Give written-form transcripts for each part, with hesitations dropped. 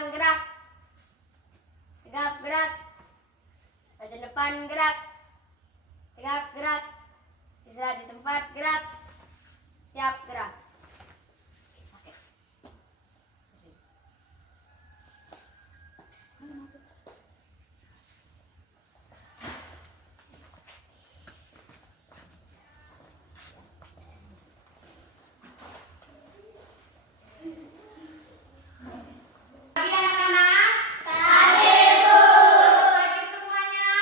depan gerak. Tegap gerak. Maju depan gerak. Tegap gerak. Istirahat di tempat gerak. Siap gerak. Oke. Pagi anak-anak. Pagi, Bu. Pagi semuanya.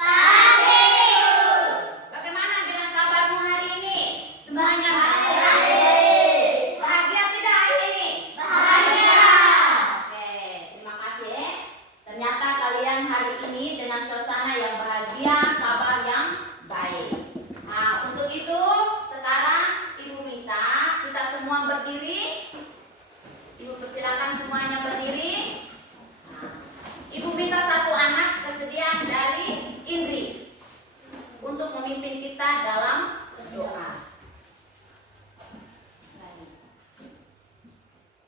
Pagi. Bagaimana dengan kabarmu hari ini? Semuanya Baik. bahagia tidak hari ini? Bahagia. Oke, terima kasih. Ternyata kalian hari ini dengan suasana yang bahagia, kabar yang baik. Nah, untuk itu sekarang Ibu minta kita semua berdiri. Ibu persilakan semuanya berdiri. Nah, Ibu minta satu anak kesediaan dari Indri untuk memimpin kita dalam berdoa.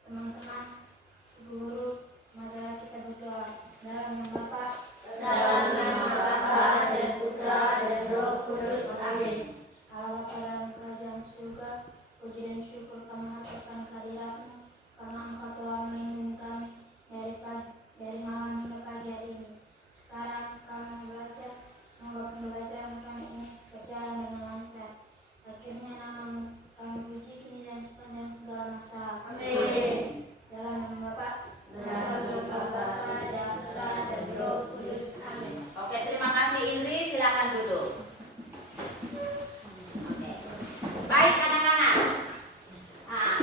Teman-teman, guru, marilah kita berdoa. Dalam nama Bapa, Dalam nama Bapa dan Putra dan Roh Kudus. Amin. Allah Bapa dalam kerajaan surga, puji dan syukur kami aturkan kehadirat-Mu, karena Engkau telah melindungi kami dari malam hingga pagi hari ini. Sekarang kami belajar, semoga pembelajaran kami ini berjalan dengan lancar. Akhirnya nama-Mu kami puji kini dan sepanjang segala masa. Amin. Dalam nama Bapa, Dalam nama Bapa dan Putra dan Roh Kudus. Amin. Oke, terima kasih Indri, silakan duduk. Oke. Baik anak-anak. Nah,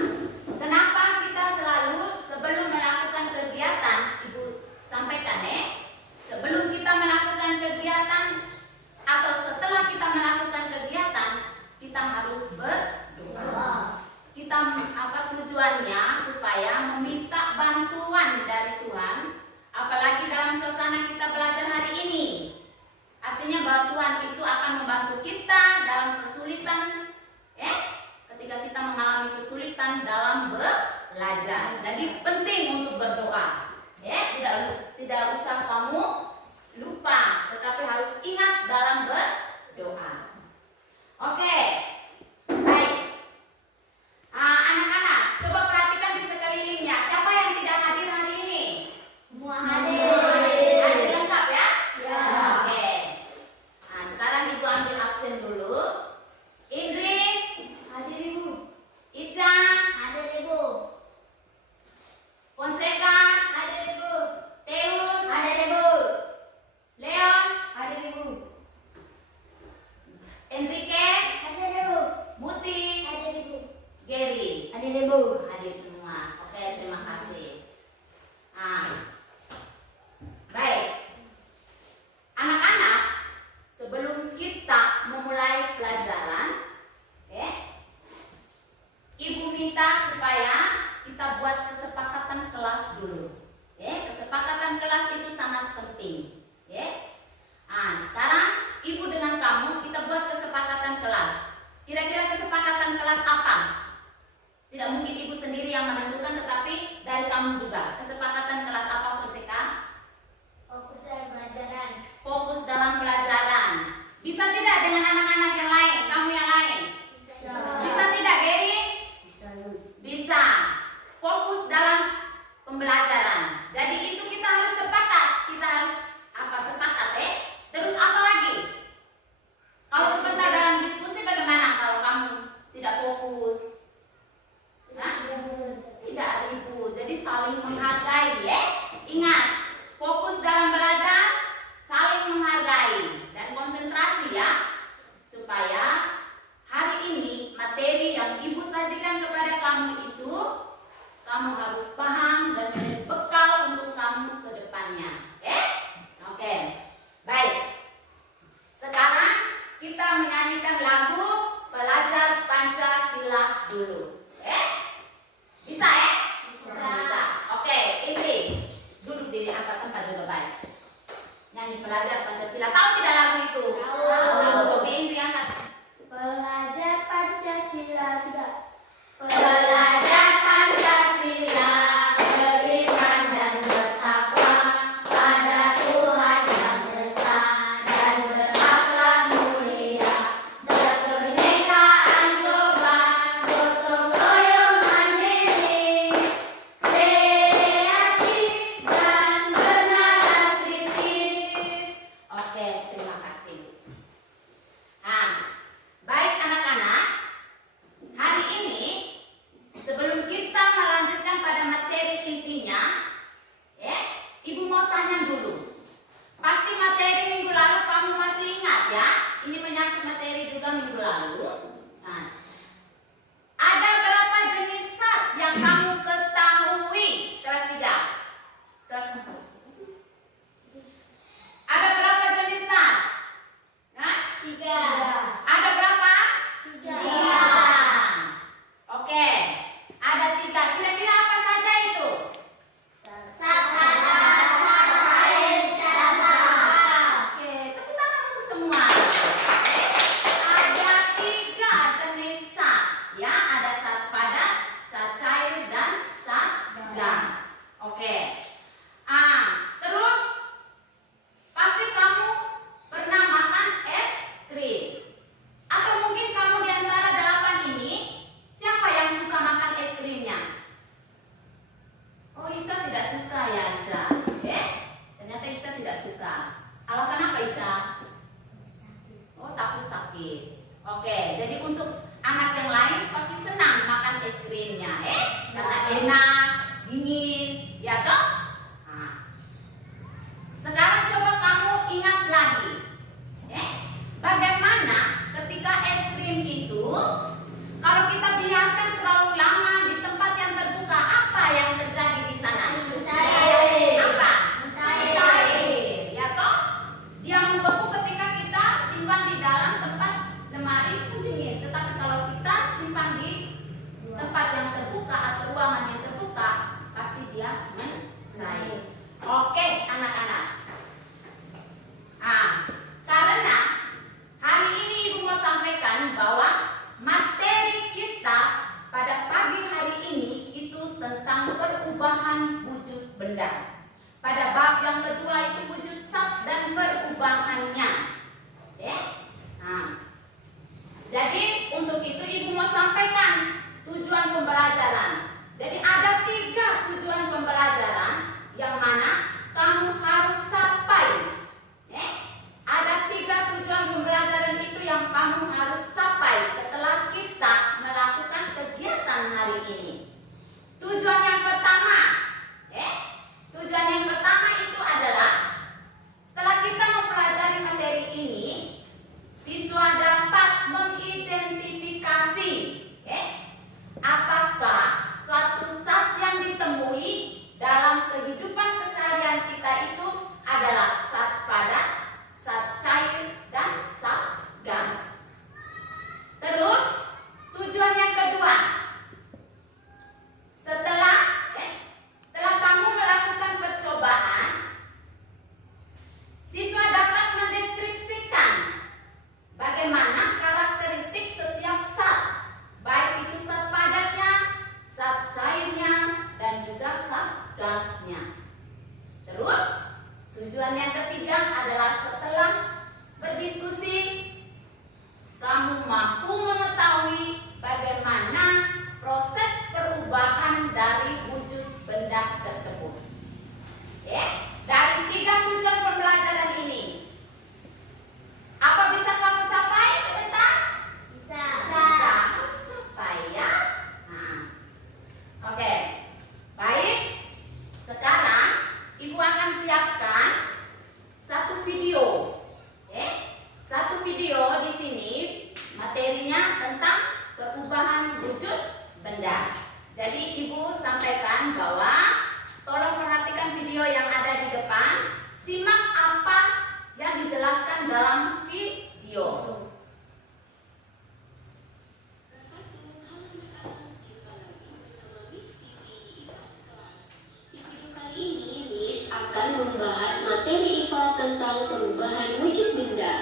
kenapa kita selalu sebelum melakukan kegiatan, Ibu sampaikan sebelum kita melakukan kegiatan atau setelah kita melakukan kegiatan, kita harus berdoa. Kita tujuannya supaya meminta bantuan dari Tuhan, apalagi dalam suasana kita belajar hari ini. Artinya bahwa Tuhan itu akan membantu kita dalam kesulitan, ketika kita mengalami kesulitan dalam belajar. Jadi penting untuk berdoa. Tidak usah kamu lupa, tetapi harus ingat dalam berdoa. Oke, baik. Anak-anak, coba perhatikan di sekelilingnya. Siapa yang tidak hadir hari ini? Semua hadir. Hadir lengkap ya? Ya. Oke. Nah, sekarang Ibu ambil absen dulu. Indri, hadir Ibu. Ica, Hadir, Ibu. Fonseca, Hadir, Ibu. Teus, Hadir, Ibu. Leon, Hadir Ibu. Enrique, Hadir, Ibu. Muti, Hadir, Ibu. Gary. Hadir, Ibu. Hadir semua. Oke, terima kasih. Baik. Anak-anak, sebelum kita memulai pelajaran, Ibu minta supaya kita buat kesepakatan kelas dulu. Kesepakatan kelas itu sangat penting. Sekarang Ibu dengan kamu kita buat kesepakatan kelas. Kira-kira kesepakatan kelas apa? Tidak mungkin Ibu sendiri yang menentukan, tetapi dari kamu juga. Kesepakatan kelas apa, Fonseca? Fokus dalam pelajaran. Fokus dalam pelajaran. Bisa tidak dengan anak-anak yang lain? Kamu yang lain? Bisa tidak, Gary? Bisa. Fokus dalam pembelajaran. Jadi itu kita harus sepakat. Kita harus sepakat Terus apa lagi? Kalau sebentar dalam diskusi bagaimana kalau kamu tidak fokus? Tidak ribut. Jadi saling menghargai Ingat, fokus dalam belajar, saling menghargai dan konsentrasi supaya hari ini materi yang Ibu sajikan kepada kamu itu kamu harus paham dan menjadi bekal untuk kamu ke depannya. Oke. Baik. Sekarang kita menyanyikan lagu Pelajar Pancasila dulu. Bisa Bisa. Oke, ini duduk di angkat tempat juga baik. Nyanyi Pelajar Pancasila. Tahu tidak lagu itu? Tahu. Oke, ini angkat. Pelajar Pancasila tidak. Pelajar Pancasila beriman dan Oke. Terus pasti kamu pernah makan es krim. Atau mungkin kamu di antara 8 ini, siapa yang suka makan es krimnya? Oh, Ica tidak suka ya, Ica. Ternyata Ica tidak suka. Alasan apa, Ica? Oh, takut sakit. Oke, jadi untuk anak yang lain pasti senang makan es krimnya, karena enak, dingin, ya toh? Sekarang coba kamu ingat lagi, bagaimana ketika es krim itu, kalau kita biarkan terlalu lama di tempat yang terbuka, apa yang terjadi di sana? Mencair. Apa? Mencair. Ya toh? Dia membeku ketika kita simpan di dalam tempat lemari itu dingin. Tetapi kalau kita simpan di tempat yang terbuka atau ruangan yang terbuka, pasti dia mencair. Oke, anak-anak. Karena hari ini Ibu mau sampaikan bahwa materi kita pada pagi hari ini itu tentang perubahan wujud benda. Pada bab yang kedua itu wujud zat dan perubahannya. Jadi untuk itu Ibu mau sampaikan tujuan pembelajaran. Jadi ada 3 tujuan pembelajaran yang mana kamu harus capai. Ada 3 tujuan pembelajaran itu yang kamu harus capai setelah kita melakukan kegiatan hari ini. Tujuan yang pertama, tujuan yang pertama itu adalah setelah kita mempelajari materi ini, siswa dapat mengidentifikasi apakah suatu zat yang ditemui dalam kehidupan keseharian kita itu adalah zat padat, zat cair, dan zat gas. Terus tujuan yang kedua, setelah kamu melakukan percobaan, siswa dapat mendeskripsikan bagaimana karakteristik setiap zat, baik itu zat padatnya, zat cairnya, dan juga zat gasnya. Terus tujuan yang ketiga adalah setelah berdiskusi, kamu mampu mengetahui bagaimana proses perubahan dari wujud benda tersebut. Dari 3 tujuan pembelajaran ini, apa bisa kamu capai sebentar? Bisa. Harus capai ya. Oke. Baik. Sekarang Ibu akan siapkan satu video. Satu video di sini materinya tentang perubahan wujud benda. Jadi Ibu sampaikan bahwa tolong perhatikan video yang ada di depan. Simak apa yang dijelaskan dalam video. Kali ini Miss akan membahas materi IPA tentang perubahan wujud benda.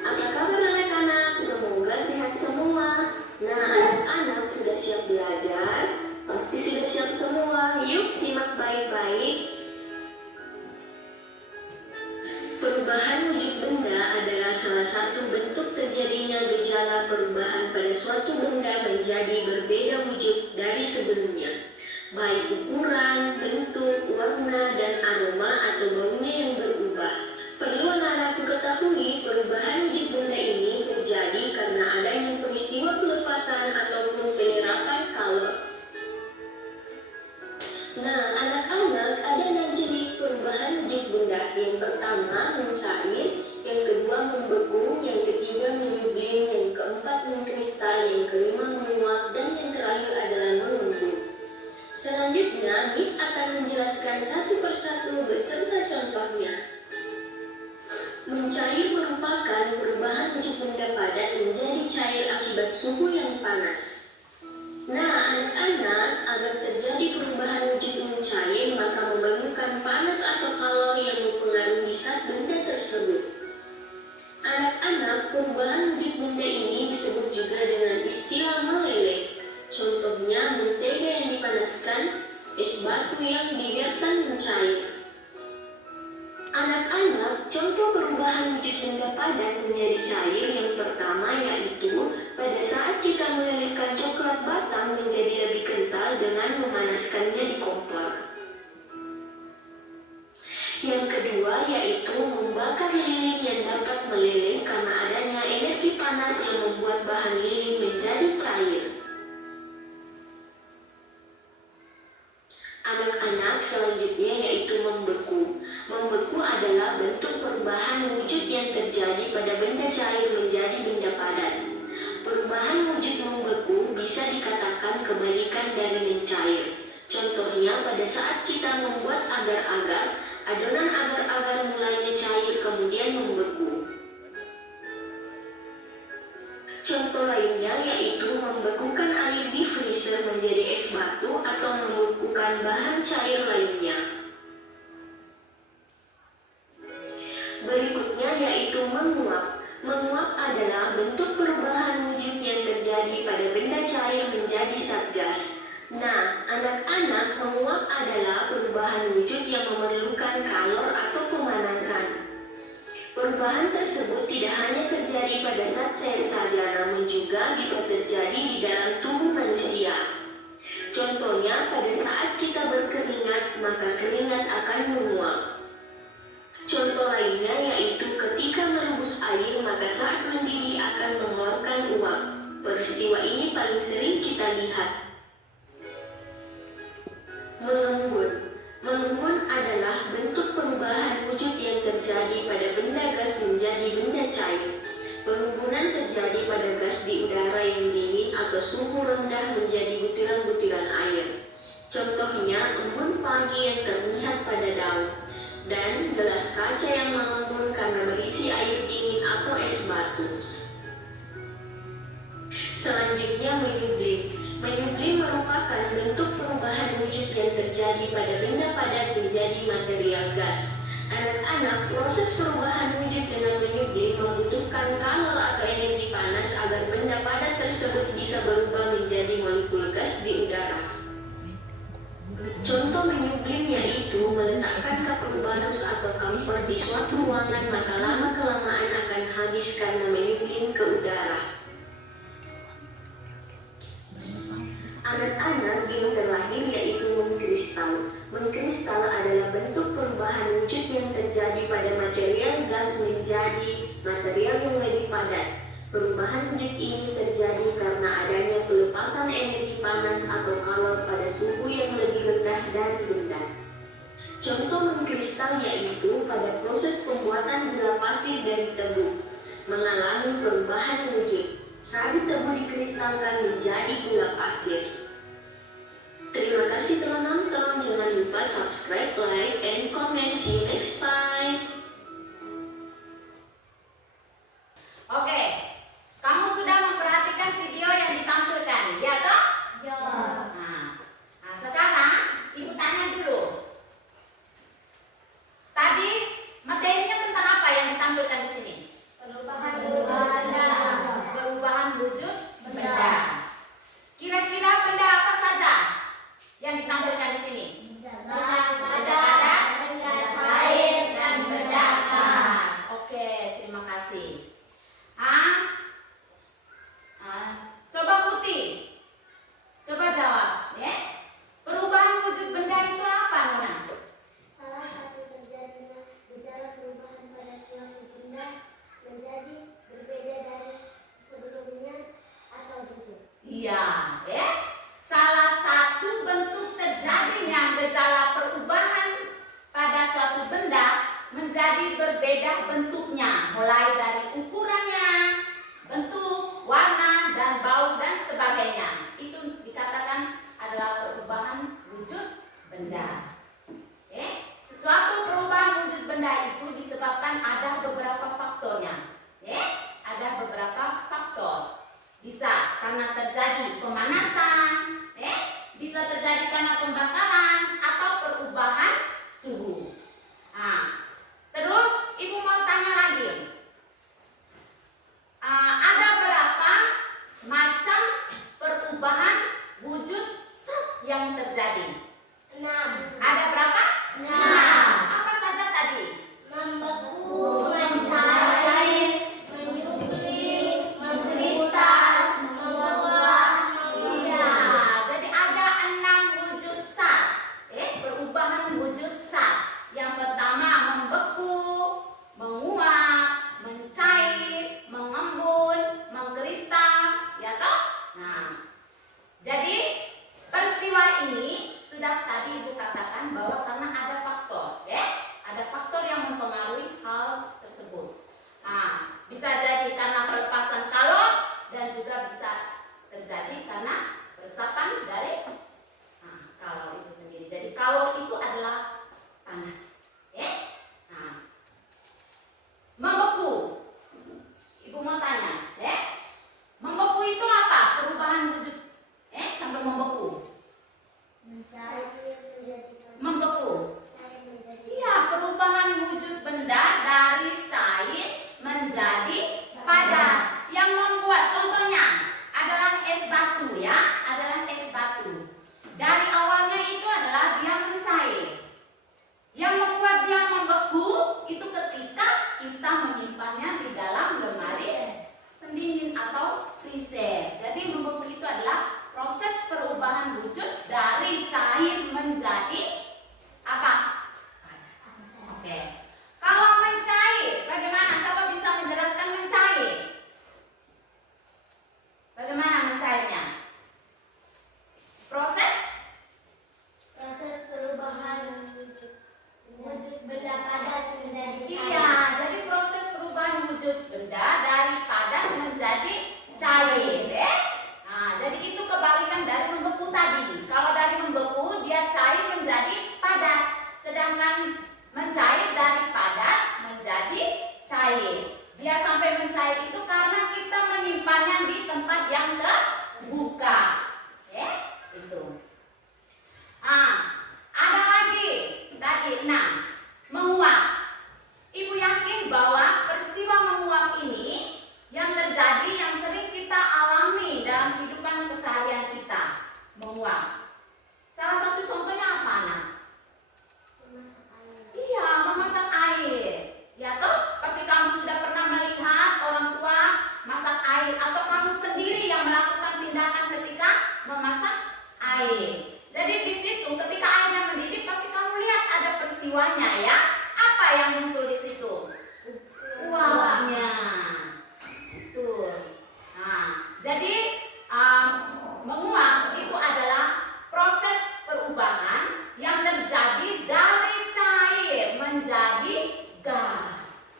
Apa kabar anak-anak? Semoga sehat semua. Nah, anak-anak sudah siap belajar? Pasti sudah siap semua. Yuk simak baik-baik. Perubahan wujud benda adalah salah satu bentuk terjadinya gejala perubahan pada suatu benda menjadi berbeda wujud dari sebelumnya, baik ukuran, bentuk, warna, dan aroma atau baunya yang berubah. Perlu anak-anak ketahui, perubahan wujud benda ini terjadi karena adanya peristiwa pelepasan ataupun penyerapan kalor. Nah, anak-anak, ada 6 jenis perubahan wujud benda. Yang pertama, mencair, yang kedua membeku, yang ketiga menyublim, yang keempat mengkristal, yang kelima menguap, dan yang terakhir adalah mengembung. Selanjutnya, Miss akan menjelaskan satu persatu beserta contohnya. Mencair merupakan perubahan wujud benda padat menjadi cair akibat suhu yang panas. Nah, anak-anak, agar terjadi perubahan wujud mencair, maka memerlukan panas atau kalor yang mempengaruhi zat benda tersebut. Anak-anak, perubahan wujud benda ini disebut juga dengan istilah meleleh. Contohnya, mentega yang dipanaskan memanaskan es batu yang dibiarkan mencair. Anak-anak, contoh perubahan wujud benda padat menjadi cair yang pertama yaitu pada saat kita melelehkan coklat batang menjadi lebih kental dengan memanaskannya di kompor. Yang kedua yaitu membakar lilin yang dapat meleleh karena adanya energi panas yang membuat bahan lilin menjadi cair. Anak-anak, selanjutnya yaitu membeku. Membeku adalah bentuk perubahan wujud yang terjadi pada benda cair menjadi benda padat. Perubahan wujud membeku bisa dikatakan kebalikan dari mencair. Contohnya pada saat kita membuat agar-agar, adonan agar-agar mulanya cair kemudian membeku. Contoh lainnya yaitu membekukan air di freezer menjadi es batu atau membekukan bahan cair lainnya. Berikutnya yaitu menguap. Menguap adalah bentuk perubahan wujud yang terjadi pada benda cair menjadi zat gas. Nah, anak-anak, menguap adalah perubahan wujud yang memerlukan kalor atau pemanasan. Perubahan tersebut tidak hanya terjadi pada zat cair saja, namun juga bisa terjadi di dalam tubuh manusia. Contohnya, pada saat kita berkeringat, maka keringat akan menguap. Contoh lainnya yaitu ketika merebus air, maka saat mendidih akan mengeluarkan uap. Peristiwa ini paling sering kita lihat. Mengembun. Mengembun adalah bentuk perubahan wujud yang terjadi pada benda gas menjadi benda cair. Pengembunan terjadi pada gas di udara yang dingin atau suhu rendah menjadi butiran-butiran air. Contohnya embun pagi yang terlihat pada daun, dan gelas kaca yang mengembun karena berisi air dingin atau es batu. Selanjutnya menyublim. Menyublim merupakan bentuk perubahan wujud yang terjadi pada benda padat menjadi material gas. Anak-anak, proses perubahan wujud dengan menyublim membutuhkan kalor atau energi panas agar benda padat tersebut bisa berubah menjadi molekul gas di udara. Contoh menyublim yaitu meletakkan kapur barus atau kamfer di suatu ruangan, maka lama-kelamaan akan habis karena menyublim ke udara. Anak-anak, yang terlahir yaitu mengkristal. Mengkristal adalah bentuk perubahan wujud yang terjadi pada material gas menjadi material yang lebih padat. Perubahan wujud ini terjadi karena adanya pelepasan energi panas atau kalor pada suhu yang lebih rendah dari benda. Contoh mengkristal yaitu pada proses pembuatan gula pasir dari tebu, mengalami perubahan wujud. Saat tebu dikristalkan menjadi gula pasir. Terima kasih telah nonton. Jangan lupa subscribe, like, and comment. See you next time. Oke, kamu sudah memperhatikan video yang ditampilkan, ya toh? Ya. Nah, sekarang Ibu tanya dulu. Tadi materinya tentang apa yang ditampilkan di sini? Perubahan wujud benda. Perubahan wujud benda. Kira-kira benda apa saja yang ditampilkan di sini? Benda padat, benda cair, dan benda gas. Oke, terima kasih. Coba Putih, coba jawab, ya. Perubahan wujud benda itu apa, Nona? Salah satu terjadinya gejala perubahan pada suatu benda menjadi berbeda dari sebelumnya atau wujud. Iya, ya. Salah satu bentuk terjadinya gejala perubahan pada suatu benda menjadi berbeda bentuknya, mulai dari ukurannya, bentuk, warna, dan bau, dan sebagainya. Itu dikatakan adalah perubahan wujud benda. Suatu perubahan wujud benda itu disebabkan ada beberapa faktornya. Ada beberapa faktor. Bisa karena terjadi pemanasan, bisa terjadi karena pembakaran atau perubahan suhu. Terus Ibu mau tanya lagi, ada berapa macam perubahan wujud zat yang terjadi? 6. Ada berapa? 6. Apa saja tadi? Membeku, mencair, menyupli, mengkristal, menguap, mengendap. Jadi ada 6 wujud zat. Perubahan wujud zat. Yang pertama membeku, menguap, mencair, mengembun, mengkristal, ya toh? Nah, jadi peristiwa ini sudah tadi Ibu katakan bahwa karena ada faktor, ada faktor yang mempengaruhi hal tersebut. Nah, bisa jadi karena pelepasan kalor dan juga bisa terjadi karena resapan dari kalor itu sendiri. Jadi kalor itu adalah panas, Nah, membeku. Ibu mau tanya, membeku itu apa? Perubahan wujud, sampai membeku. Mencair menjadi Membeku. cair menjadi Iya, perubahan wujud benda dari cair menjadi padat. Yang membuat contohnya adalah es batu, adalah es batu. Dari awalnya itu adalah dia mencair. Yang membuat dia membeku itu ketika kita menyimpannya di dalam lemari pendingin atau freezer. Jadi membeku itu adalah proses perubahan wujud dari cair menjadi apa? Oke. Kalau mencair, bagaimana? Siapa bisa menjelaskan mencair? Bagaimana mencairnya? Proses perubahan wujud benda padat menjadi cair. Iya, jadi proses perubahan wujud benda dari padat menjadi cair, Nah, jadi itu kebalikan dari membeku tadi. Kalau dari membeku dia cair menjadi padat, sedangkan mencair dari padat menjadi cair. Dia sampai mencair itu karena kita menyimpannya di tempat yang terbuka, itu. Ada lagi tadi 6. Menguap. Ibu yakin bahwa peristiwa menguap ini yang terjadi yang sering kita alami dalam kehidupan keseharian kita. Menguap. Salah satu contohnya apa, Nak? Memasak air. Iya, memasak air. Ya toh, pasti kamu sudah pernah melihat orang tua masak air atau kamu sendiri yang melakukan tindakan ketika memasak air. Jadi di situ ketika airnya mendidih pasti kamu lihat ada peristiwanya, Apa yang muncul di situ? Uapnya. Betul. Nah, jadi menguap itu adalah proses perubahan yang terjadi dari cair menjadi gas.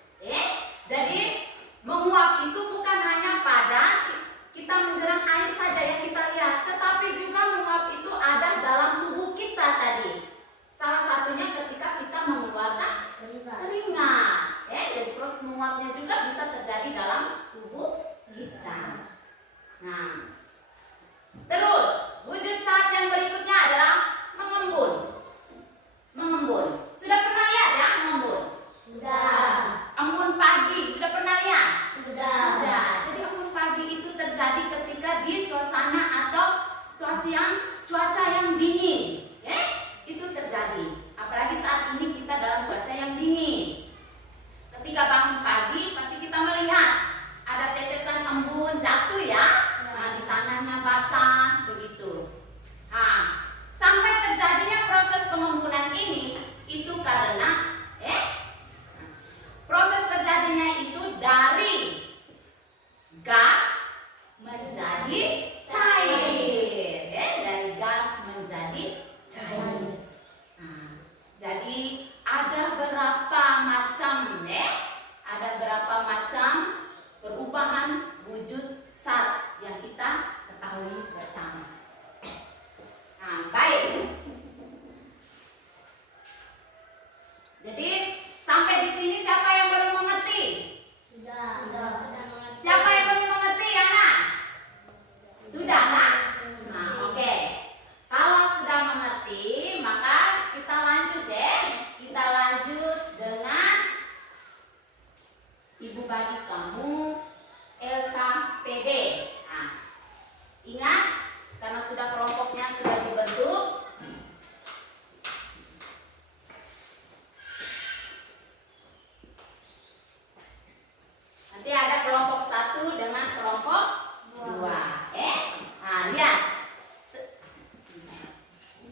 Jadi menguap itu bukan hanya pada kita menjeram air saja yang kita lihat, tetapi juga menguap itu ada dalam tubuh kita tadi. Salah satunya ketika kita mengeluarkan keringat.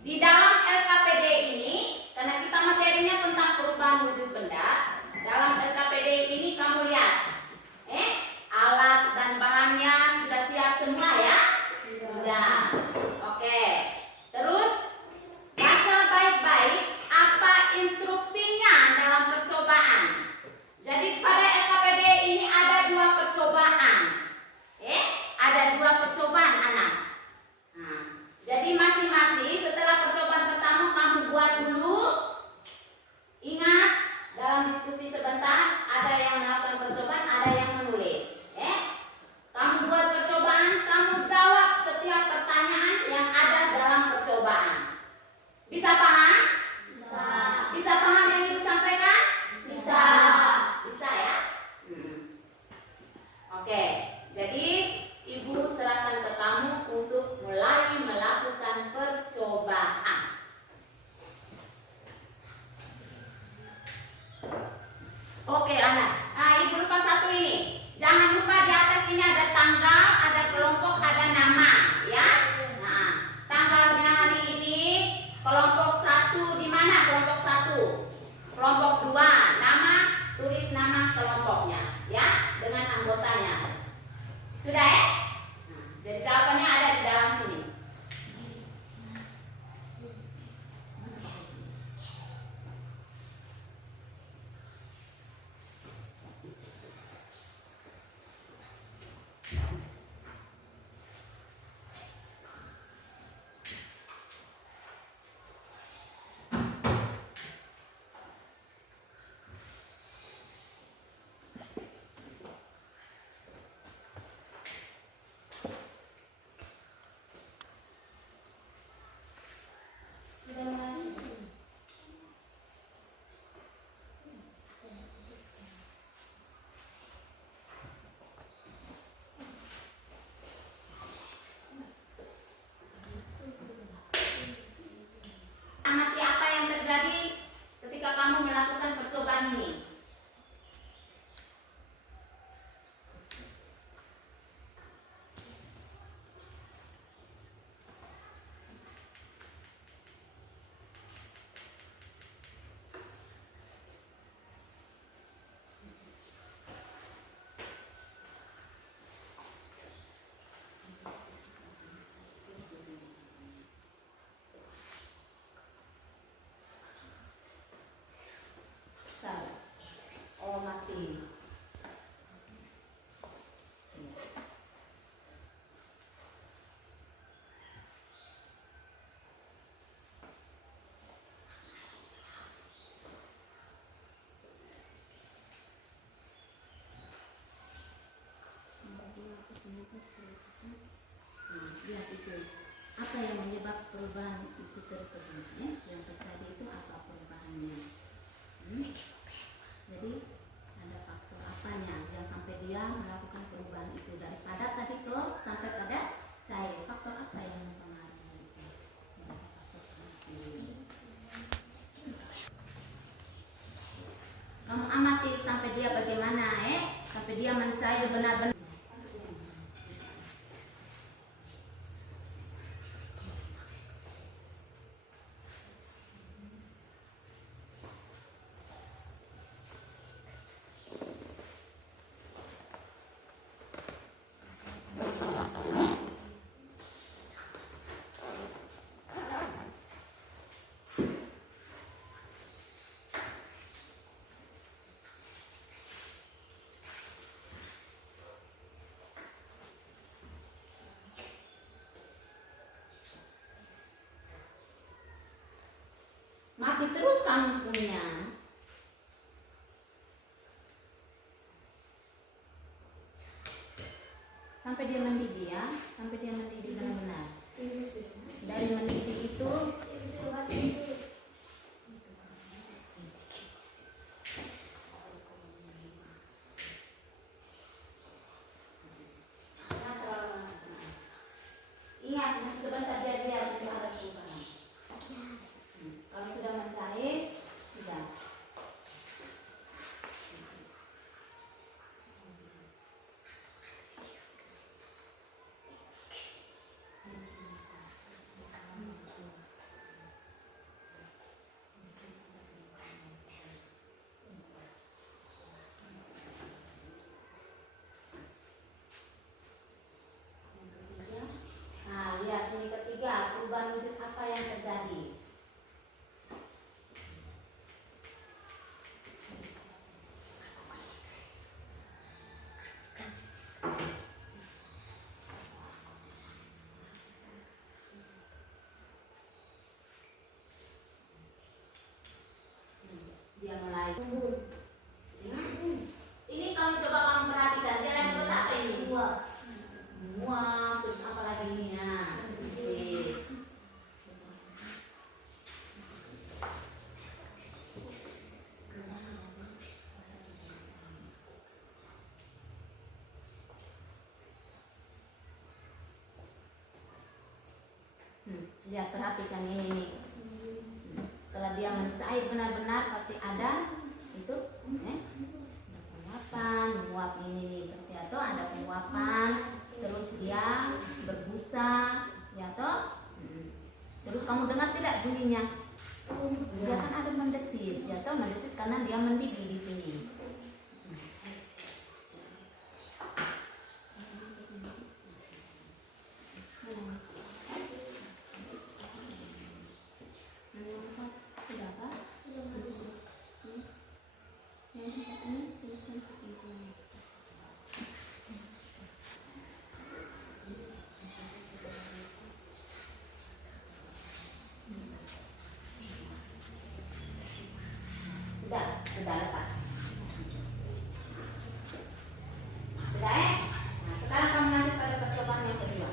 Di dalam LKPD ini, karena kita materinya tentang perubahan wujud benda, dalam LKPD ini kamu lihat, alat dan bahannya sudah siap semua ya? Sudah. Oke. Terus baca baik-baik apa instruksinya dalam percobaan. Jadi pada LKPD ini ada 2 percobaan. Ada 2 percobaan anak. Nah, jadi masing-masing setelah percobaan pertama kamu buat dulu. Ingat, dalam diskusi sebentar ada yang melakukan percobaan, ada yang menulis. Kamu buat percobaan, kamu jawab setiap pertanyaan yang ada dalam percobaan. Bisa paham? Bisa. Bisa paham yang Ibu sampaikan? Bisa. Bisa ya? Oke, jadi Ibu serahkan ke kamu untuk mulai melakukan percobaan. Oke anak, nah Ibu lupa satu ini. Jangan lupa di atas ini ada tanggal, ada kelompok, ada nama, ya. Nah, tanggalnya hari ini kelompok 1 di mana? Kelompok 1. Kelompok 2, nama, tulis nama kelompoknya, ya, dengan anggotanya. Sudah ya? Nah, jadi jawabannya ada di dalam sini. Amati apa yang terjadi ketika kamu melakukan percobaan ini. Oh mati. Lihat itu apa yang menyebabkan perubahan itu tersebut, yang terjadi itu apa perubahannya. Jadi ada faktor apanya yang sampai dia melakukan perubahan itu dari padat tadi tuh sampai pada cair. Faktor apa yang mempengaruhi itu? Kamu amati sampai dia bagaimana, sampai dia mencair benar-benar. Mati terus kamu punya. Sampai dia mendidih ya, sampai dia mendidih benar-benar. Dari mendidih itu ingat, sebentar dia ada perubahan. Kalau sudah mencair, sudah. Dia mulai. Ini kamu coba kamu perhatikan, dia lagi buat apa ini? Muap, terus apa lagi ini ya? Yes. Lihat, perhatikan ini. Setelah dia mencair benar-benar pasti ada itu penguapan, menguap ini nih pasti atau ada penguapan, terus dia berbusa, ya toh. Terus kamu dengar tidak bunyinya? Dia kan ada mendesis, ya toh, mendesis karena dia mendidih di sini. Sudah lepas. Sudah ya? Nah, sekarang kamu lanjut pada percobaan yang kedua.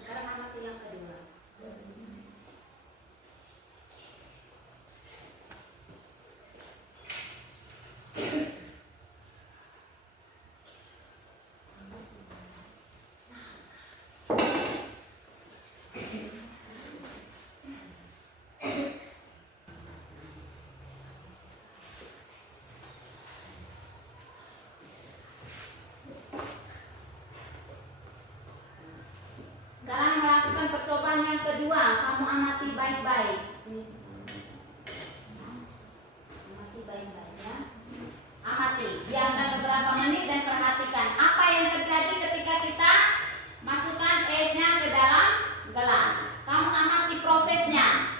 Sekarang amati yang kedua. Sekarang melakukan percobaan yang kedua, kamu amati baik-baik. Amati baik-baik ya. Amati, diamkan beberapa menit dan perhatikan apa yang terjadi ketika kita masukkan esnya ke dalam gelas. Kamu amati prosesnya.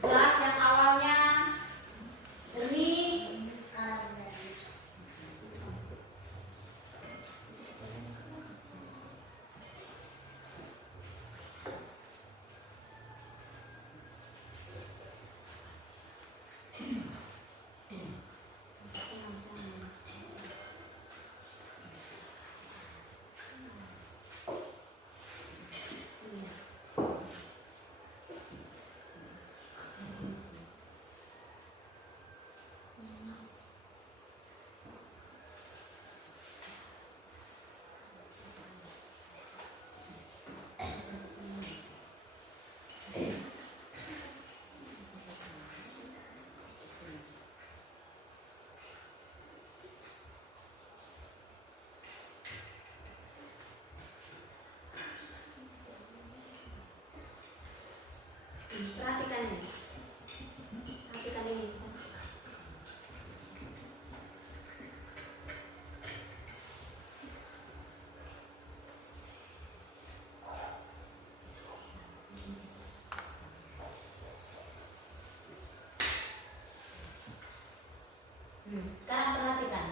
Gelas yang awalnya jernih, perhatikan ini. Perhatikan ini. Sekarang perhatikan.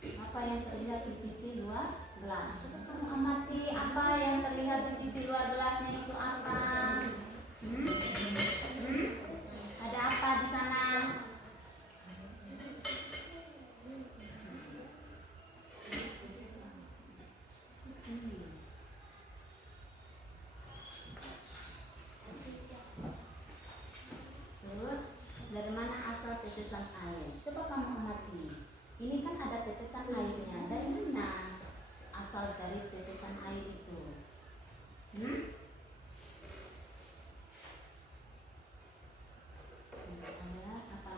Apa yang terlihat di sisi luar gelas? Coba kamu amati apa yang terlihat di sisi luar gelasnya itu apa? Ada apa di sana? Terus dari mana asal tetesan air? Coba kamu amati. Ini kan ada tetesan airnya. Dari mana asal dari tetesan air itu? Ada apa?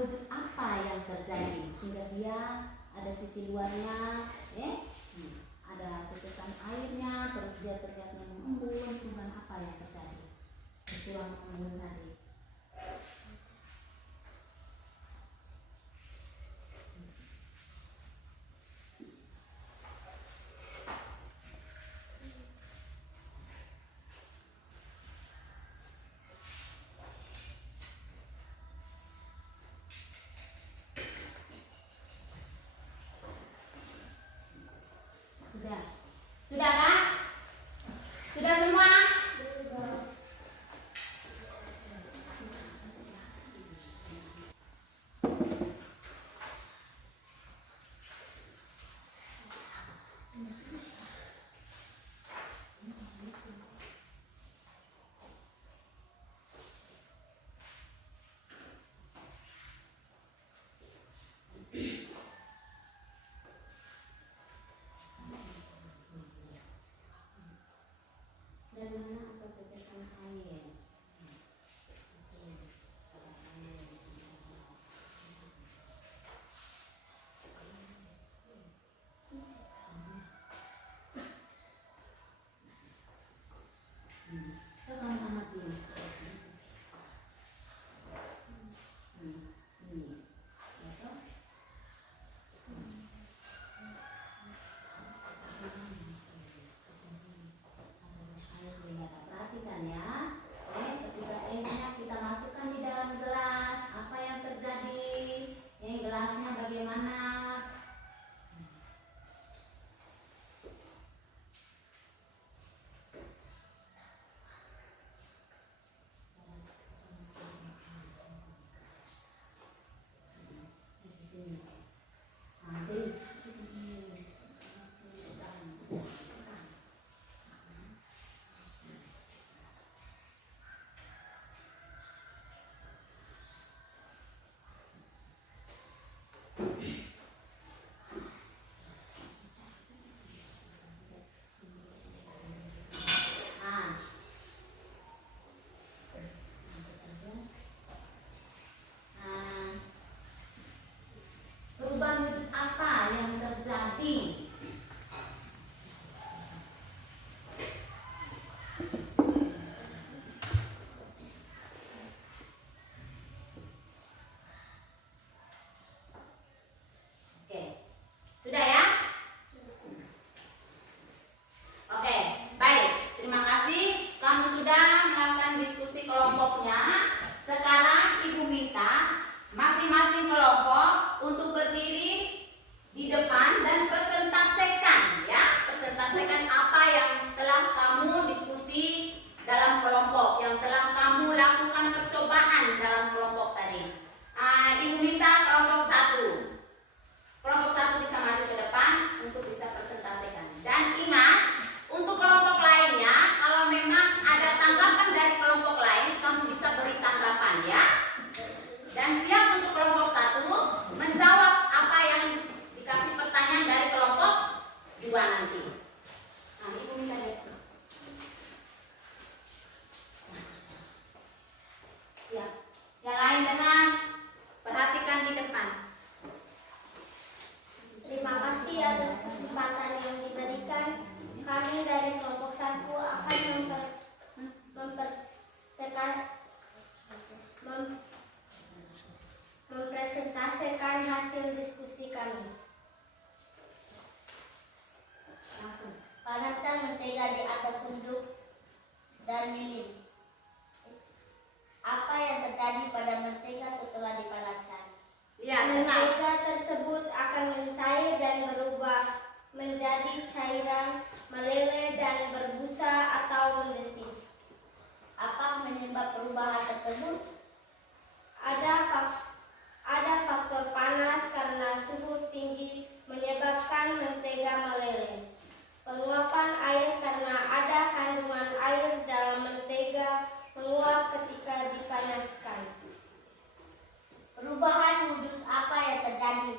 wujud apa yang terjadi sehingga dia ada sisi luarnya, ada tetesan airnya, terus dia terlihatnya mengembun. Perubahan apa yang terjadi? Peristiwa mengembun tadi. Sudah kan? Sudah semua? Dan mana asal tetesan air? Kamu amatin. Perhatikan ya. Ketika esnya kita masukkan di dalam gelas, apa yang terjadi? Gelasnya bagaimana? Di sini. Perubahan wujud apa yang terjadi? Oke, sudah ya? Oke, baik. Terima kasih. Kamu sudah melakukan diskusi kelompoknya. Sekarang Ibu minta masing-masing kelompok untuk berdiri di depan dan presentasikan ya. Presentasikan apa yang telah kamu diskusi dalam kelompok, yang telah kamu lakukan percobaan dalam kelompok tadi. Ibu minta kelompok satu. Kelompok satu bisa maju ke depan untuk bisa presentasikan. Dan ingat, untuk kelompok lainnya, kalau memang ada tanggapan dari kelompok lain, kamu bisa beri tanggapan ya. Dan siap untuk kelompok satu menjawab apa yang dikasih pertanyaan dari kelompok dua nanti. Ibu minta Desi. Siap. Yang lain dengan perhatikan di depan. Terima kasih atas kesempatan yang diberikan. Kami dari kelompok 1 akan mempresentasikan hasil diskusi kami. Panaskan mentega di atas sendok dan lilin. Apa yang terjadi pada mentega setelah dipanaskan? Ya, Mentega tersebut akan mencair dan berubah menjadi cairan, meleleh dan berbusa atau mendesis. Apa penyebab perubahan tersebut? Ada faktor panas karena suhu tinggi menyebabkan mentega meleleh. Penguapan air karena ada kandungan air dalam mentega menguap ketika dipanaskan. Perubahan wujud apa yang terjadi?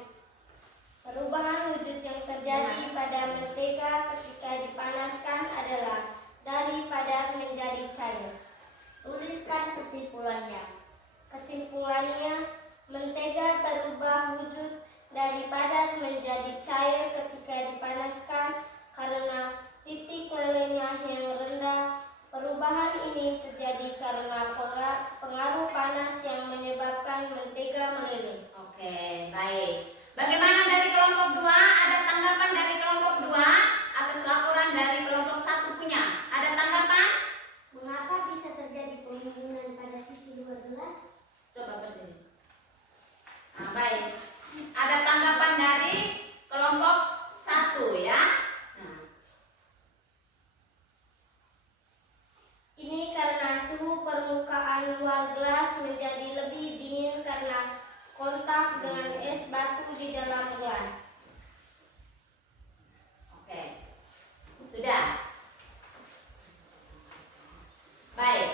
Perubahan wujud yang terjadi pada mentega ketika dipanaskan adalah dari padat menjadi cair. Tuliskan kesimpulannya. Kesimpulannya, Mentega berubah wujud dari padat menjadi cair ketika dipanaskan karena titik lelehnya yang rendah. Perubahan ini terjadi karena pengaruh panas yang menyebabkan mentega meleleh. Oke, baik. Bagaimana dari kelompok 2? Ada tanggapan dari kelompok 2 atas laporan dari kelompok 1 punya? Ada tanggapan? Mengapa bisa terjadi pembunuhan pada sisi luar gelas? Coba berdiri. Nah, baik. Ada tanggapan dari kelompok 1 ya. Nah, Ini karena suhu permukaan luar gelas menjadi lebih dingin karena kontak dengan es batu di dalam gelas. oke. Sudah. Baik.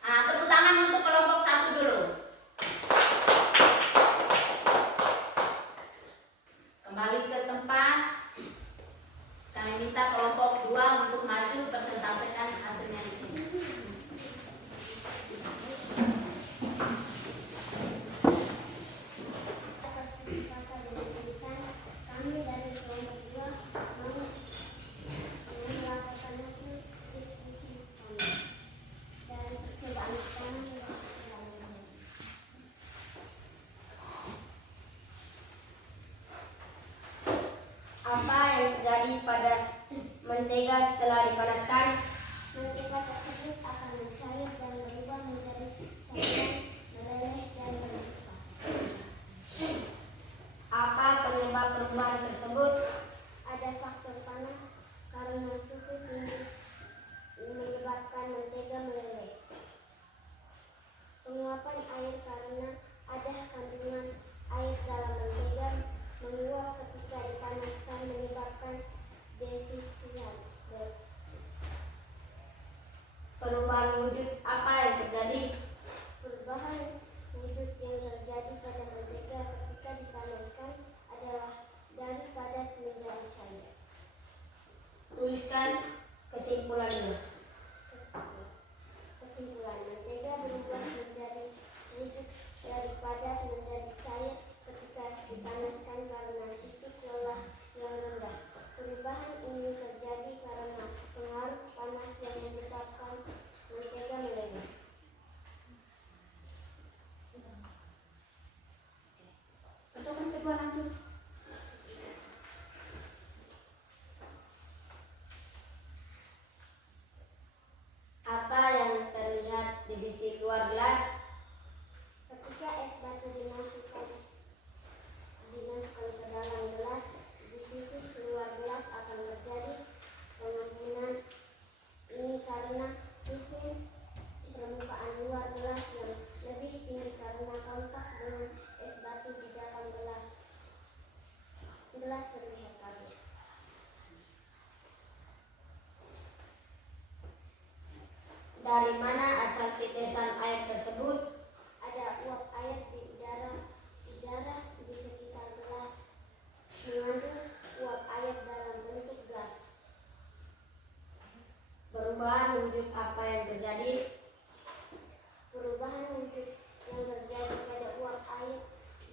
Nah, tepuk tangan untuk kelompok 1 dulu. Kembali ke tempat. Kami minta kelompok 2 untuk maju presentasikan hasilnya di sini. Atas kesempatan yang diberikan, kami dari kelompok 2 mau melakukan hasil diskusi kami dan percobaan kami dalam apa yang terjadi pada mentega setelah dipanaskan? Mentega tersebut akan mencair dan berubah menjadi cairan, meleleh dan berbusa. Apa penyebab perubahan tersebut? Ada faktor panas karena suhu tinggi menyebabkan mentega meleleh. Penguapan air karena ada kandungan air dalam mentega menguap ketika dipanaskan menyebabkan desisian. Perubahan wujud apa yang terjadi? Perubahan wujud yang terjadi pada mentega ketika dipanaskan adalah dari padat menjadi cair. Tuliskan kesimpulannya. Kesimpulan, mentega berubah menjadi wujud dari padat menjadi cair ketika dipanaskan karena titik lelah yang rendah. Perubahan ini terjadi karena pengaruh panas yang menyebabkan mentega meleleh. Percobaan kedua lanjut. Apa yang terlihat di sisi luar gelas? Ketika es batu dimasukkan ke dalam gelas, di sisi luar gelas akan terjadi pengambunan. Ini karena suhu permukaan luar gelas yang lebih tinggi karena kontak dengan es batu di dalam gelas. Gelas terlihat kabur. Dari mana asal tetesan air tersebut? Ada uap air di udara di sekitar gelas mengandung uap air dalam bentuk gas. Perubahan wujud apa yang terjadi? Perubahan wujud yang terjadi pada uap air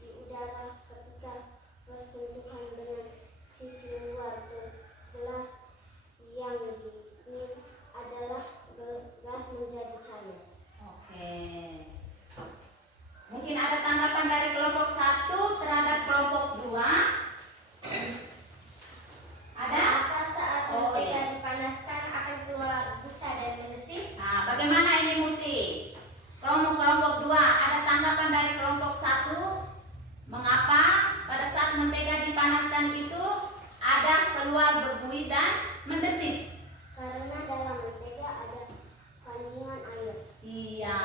di udara ketika bersentuhan dengan sisi luar gelas yang dingin adalah gas menjadi cair. Oke. Mungkin ada tanggapan dari kelompok 1 terhadap kelompok 2? Ada? Apa saat Oh, mentega iya. dipanaskan akan keluar busa dan mendesis? Nah, bagaimana ini Muti? Kelompok 2, ada tanggapan dari kelompok 1? Mengapa pada saat mentega dipanaskan itu ada keluar berbuih dan mendesis? Karena dalam mentega ada kandungan air. Iya,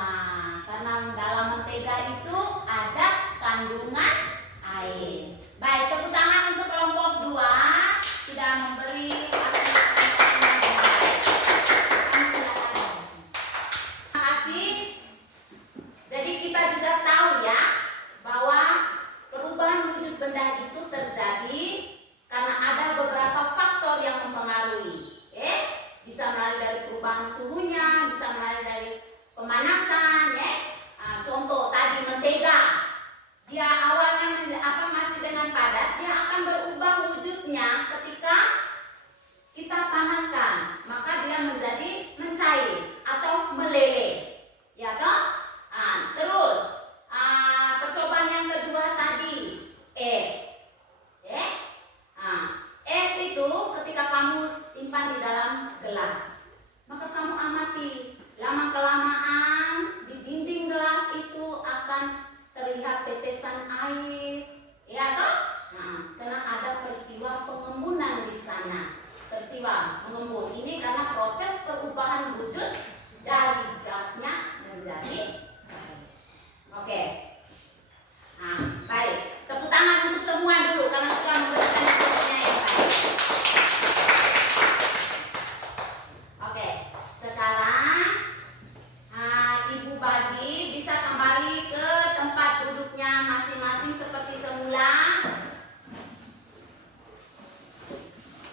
karena dalam mentega itu ada kandungan air. Baik, tepuk tangan untuk kelompok 2 sudah memberi hasil presentasinya dengan baik. Kami silakan. Terima kasih. Jadi kita juga tahu ya bahwa perubahan wujud benda itu terjadi karena ada beberapa faktor yang mempengaruhi. Bisa melalui dari perubahan suhunya, bisa melalui dari pemanasan, ya. Contoh tadi mentega, dia ketika kamu simpan di dalam gelas. Maka kamu amati, lama kelamaan di dinding gelas itu akan terlihat tetesan air, ya toh? Nah, karena ada peristiwa pengembunan di sana. Peristiwa pengembun ini karena proses perubahan wujud dari gasnya menjadi cair. Oke. Nah, baik. Tepuk tangan untuk semua dulu karena sudah memberikan instruksinya yang baik. Oke. Sekarang Ibu bagi bisa kembali ke tempat duduknya masing-masing seperti semula.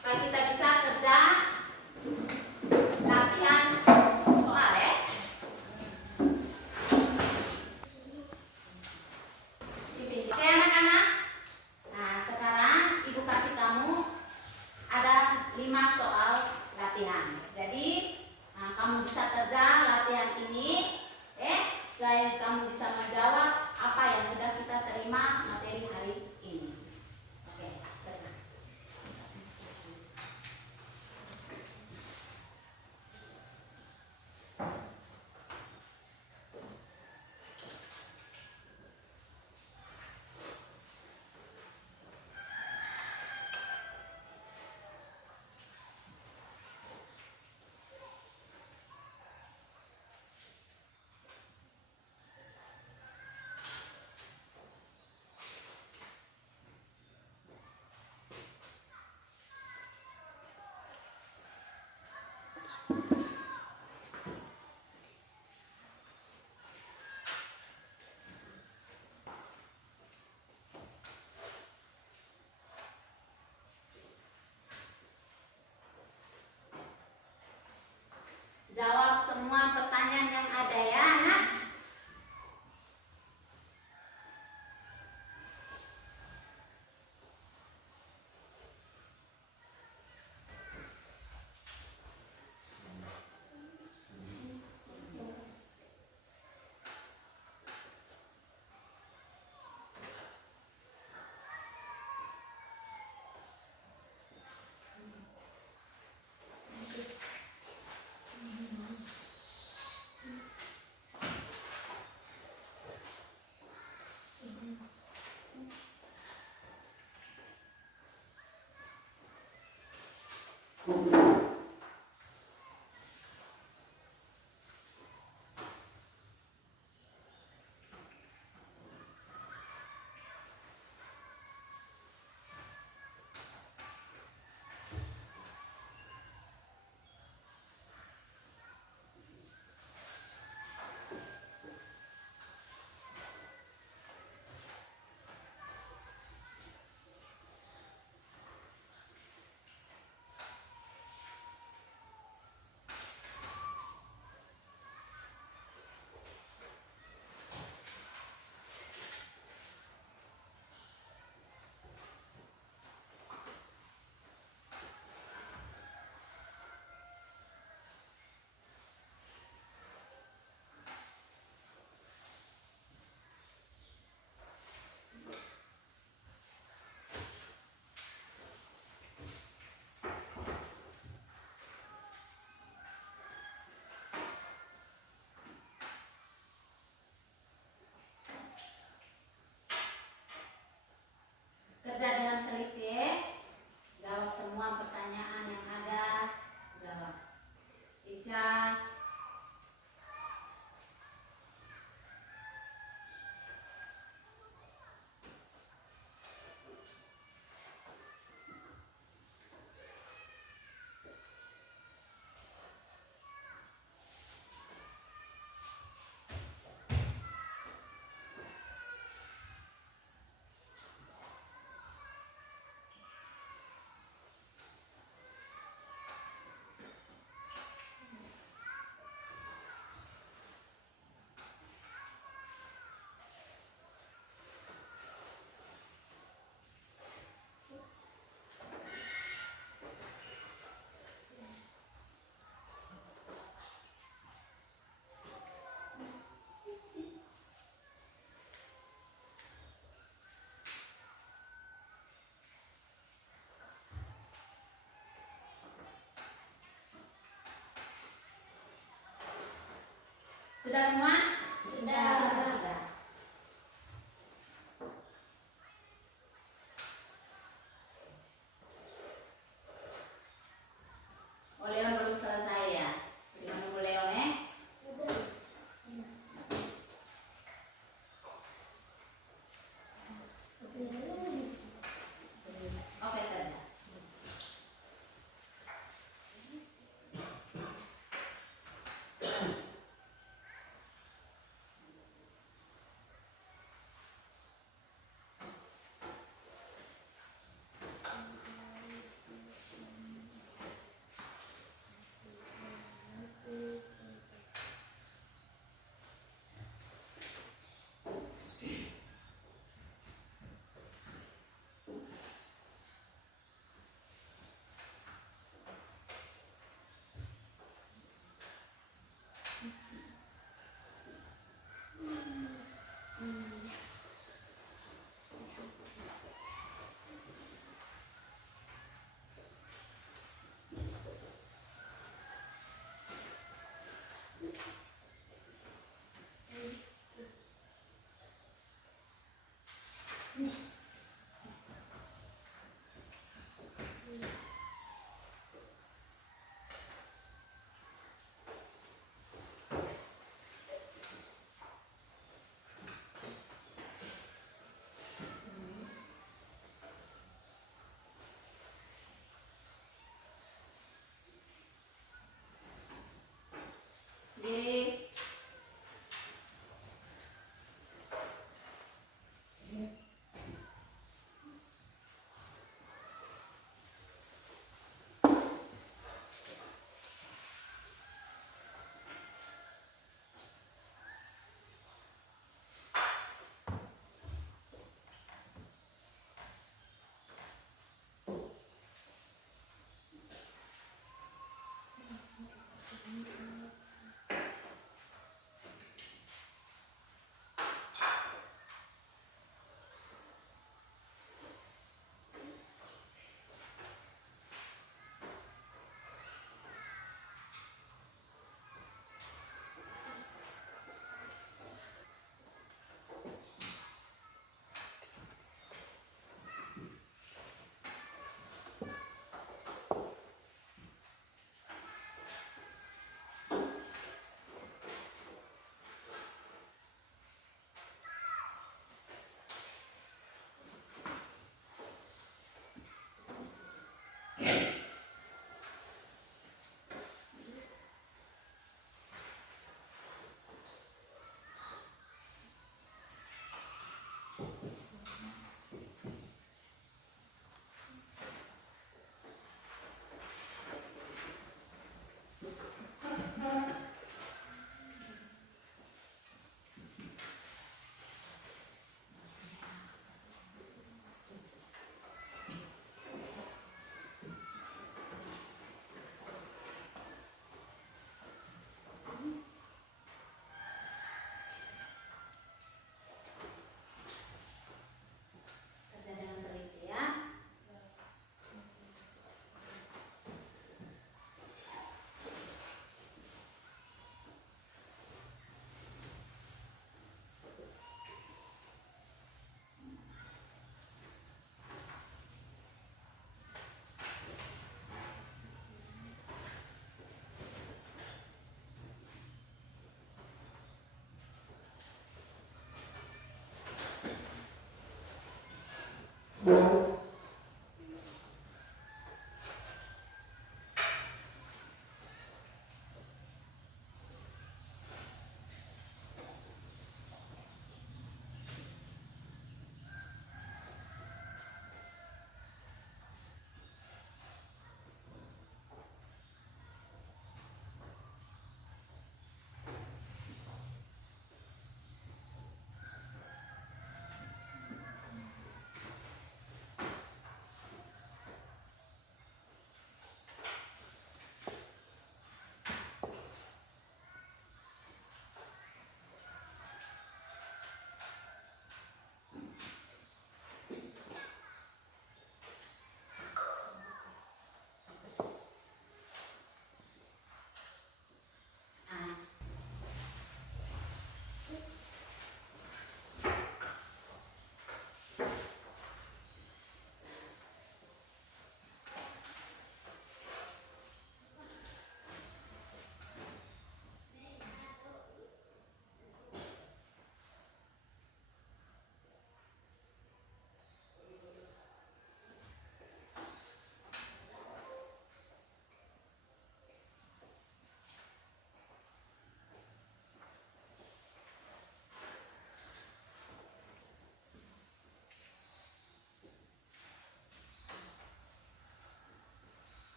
Supaya kita bisa kerja latihan soal ya. Oke anak-anak. Nah sekarang Ibu kasih kamu ada 5 soal latihan. Jadi kamu bisa kerja latihan ini. Selain kamu bisa menjawab apa yang sudah kita terima materi hari ini. Oke, kerja. Jawab semua pertanyaan yang ada ya, anak. Sudah semua? Sudah. Sudah. Oh, Leon belum selesai ya? Kita menunggu Leon ya. Oke, kerja.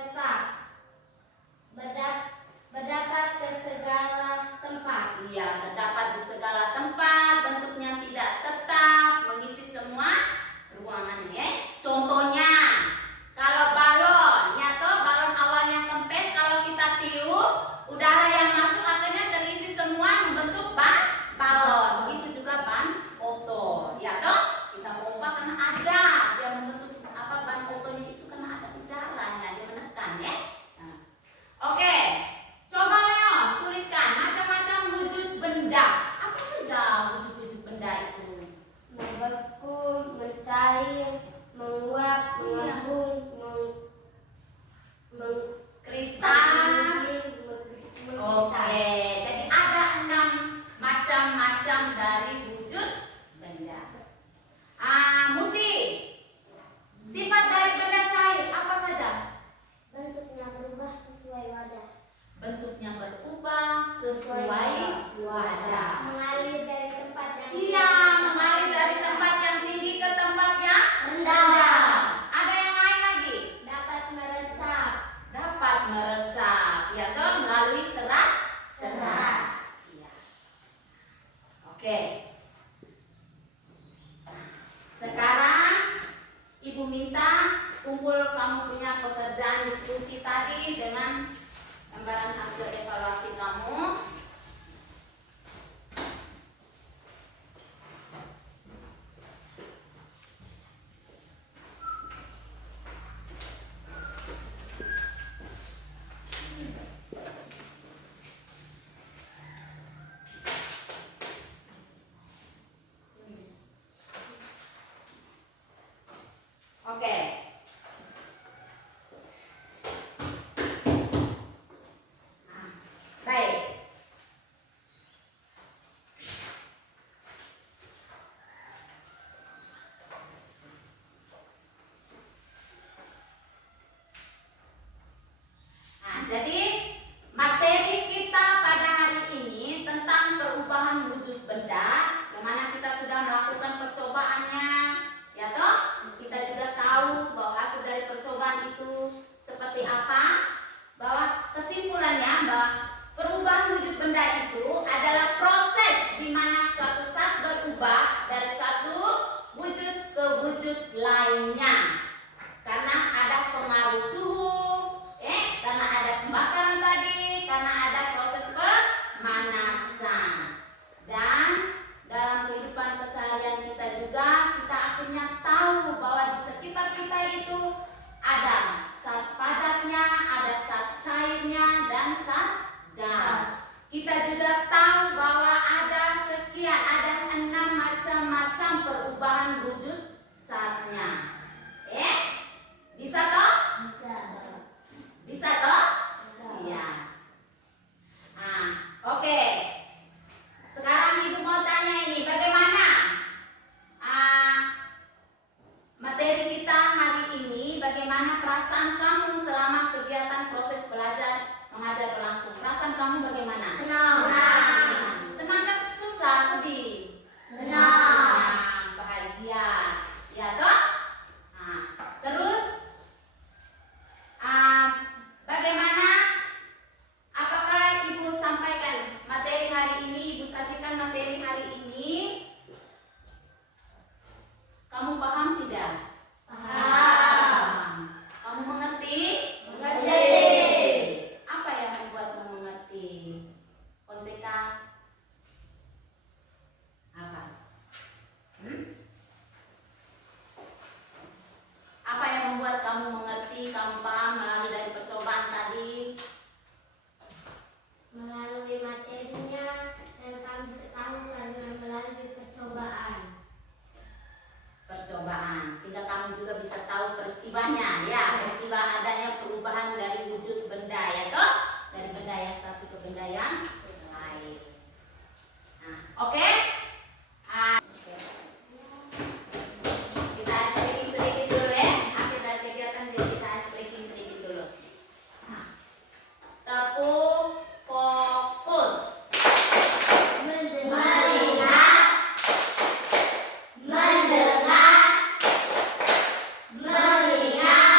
tetap, berdapat ke segala tempat. Iya, terdapat di segala tempat, bentuknya tidak tetap, mengisi semua ruangan ya. Contohnya, kalau balon, ya toh balon awalnya kempes, kalau kita tiup, udara yang masuk akhirnya terisi semua membentuk balon. Begitu juga ban oto, ya toh kita pompa karena ada dia membentuk ban otonya itu karena ada udaranya dia menekan ya. Nah, oke. Coba Leon tuliskan macam-macam wujud benda. Apa saja wujud-wujud benda itu? Membeku, mencair, menguap, mengembung, Kristal. mengkristal. Oke, jadi ada 6 macam-macam dari wujud benda. Muti, sifat dari benda cair apa saja? Bentuknya berubah sesuai wadah. Bentuknya berubah sesuai wadah. Mengalir dari tempat yang Iya, mengalir dari tempat yang tinggi ke tempat yang rendah. Ada yang lain lagi? Dapat meresap. Dapat meresap, ya toh melalui serat. Iya. Oke. Sekarang Ibu minta kumpul kamu punya pekerjaan diskusi tadi dengan gambaran hasil evaluasi kamu. Oke. Baik. Jadi materi kita pada hari ini tentang perubahan wujud benda, yang mana kita sudah melakukan percobaannya, ya toh? Kita juga tahu bahwa hasil dari percobaan itu seperti apa, bahwa kesimpulannya bahwa perubahan wujud benda itu adalah proses di mana suatu saat berubah dari satu wujud ke wujud lainnya. Karena ada pengaruh suhu, karena ada pembakaran tadi, karena ada proses pemanasan. Dan dalam kehidupan keseharian kita juga, kita akhirnya tahu bahwa di sekitar kita itu ada zat padatnya, ada zat cairnya, dan zat gas. Kita juga tahu bahwa ada 6 macam-macam perubahan wujud zatnya. Bisa toh? Bisa toh? Iya. Oke. Sekarang Ibu mau tanya ini, bagaimana materi kita hari ini? Bagaimana perasaan kamu selama kegiatan proses belajar mengajar berlangsung? Perasaan kamu bagaimana? Senang. Senang kan? Susah, sedih? Senang. Bahagia. Ya toh? Terus bagaimana? Apakah Ibu sampaikan materi hari ini? Ibu sajikan materi hari ini. Kamu paham tidak? Paham. Kamu mengerti? Mengerti. Apa yang membuatmu mengerti? Konseka? Apa? Apa yang membuat kamu mengerti, kamu paham melalui dari percobaan tadi? Melalui materinya dan kami bisa tahu karena melalui percobaan. Sehingga kamu juga bisa tahu peristiwanya, ya, peristiwa adanya perubahan dari wujud benda, ya toh, dari benda yang satu ke benda yang lain. Oke? Kita explaining sedikit dulu ya. Akhir dari kegiatan kita explaining sedikit dulu. Tepuk fokus. Melihat, mendengar, melihat,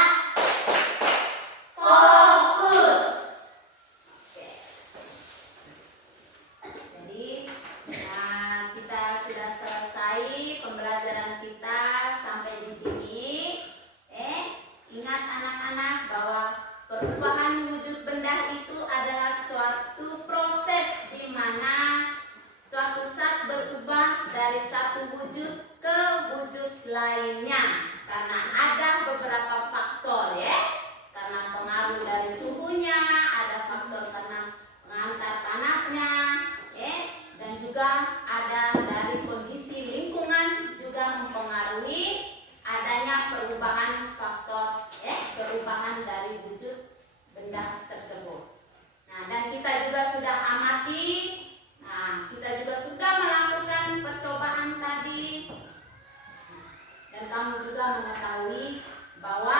perubahan wujud benda itu adalah suatu proses di mana suatu zat berubah dari satu wujud ke wujud lainnya karena ada beberapa faktor ya. Karena pengaruh dari suhunya, ada faktor karena pengantar panasnya, dan juga ada dari kondisi lingkungan juga mempengaruhi adanya perubahan faktor, perubahan dari wujud benda tersebut. Nah, dan kita juga sudah amati, kita juga sudah melakukan percobaan tadi, dan kamu juga mengetahui bahwa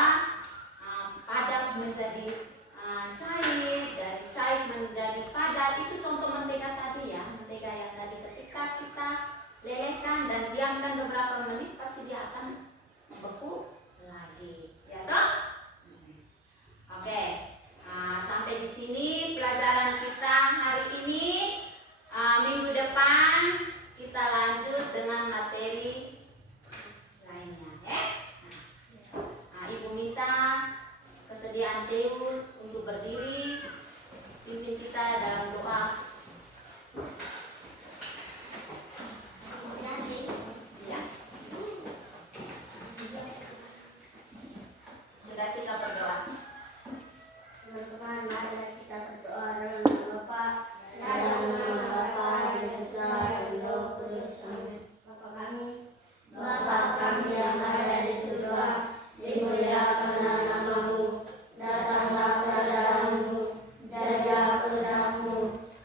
padat menjadi cair, dari cair menjadi padat. Itu contoh mentega tadi ya, mentega yang tadi ketika kita lelehkan dan diamkan beberapa menit pasti dia akan membeku lagi, ya toh? Oke, sampai di sini pelajaran kita hari ini. Minggu depan kita lanjut dengan materi lainnya, ya. Ibu minta kesediaan Deus untuk berdiri, pimpin kita dalam doa. Ya. Sudah sikap berdoa. Teman-teman, mari kita berdoa dalam nama Bapa, dalam nama Bapa dan Putra dan Roh Kudus. Amin. Bapa kami yang ada di surga, dimuliakanlah namamu, datanglah kerajaanmu, jadilah kehendakmu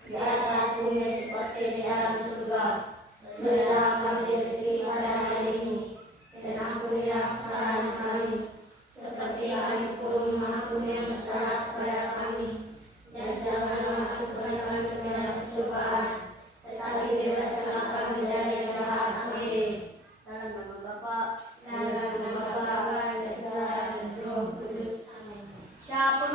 di atas bumi seperti di dalam surga. Berilah kami rezeki pada hari ini, dan ampunilah kesalahan kami, seperti kami pun mengampuni yang bersalah kepada kami, dan janganlah masukkan kami ke dalam percobaan, tetapi bebaskanlah kami dari yang jahat. Amin. Dalam nama Bapa, dan Putra dan Roh Kudus. Amin. Siapa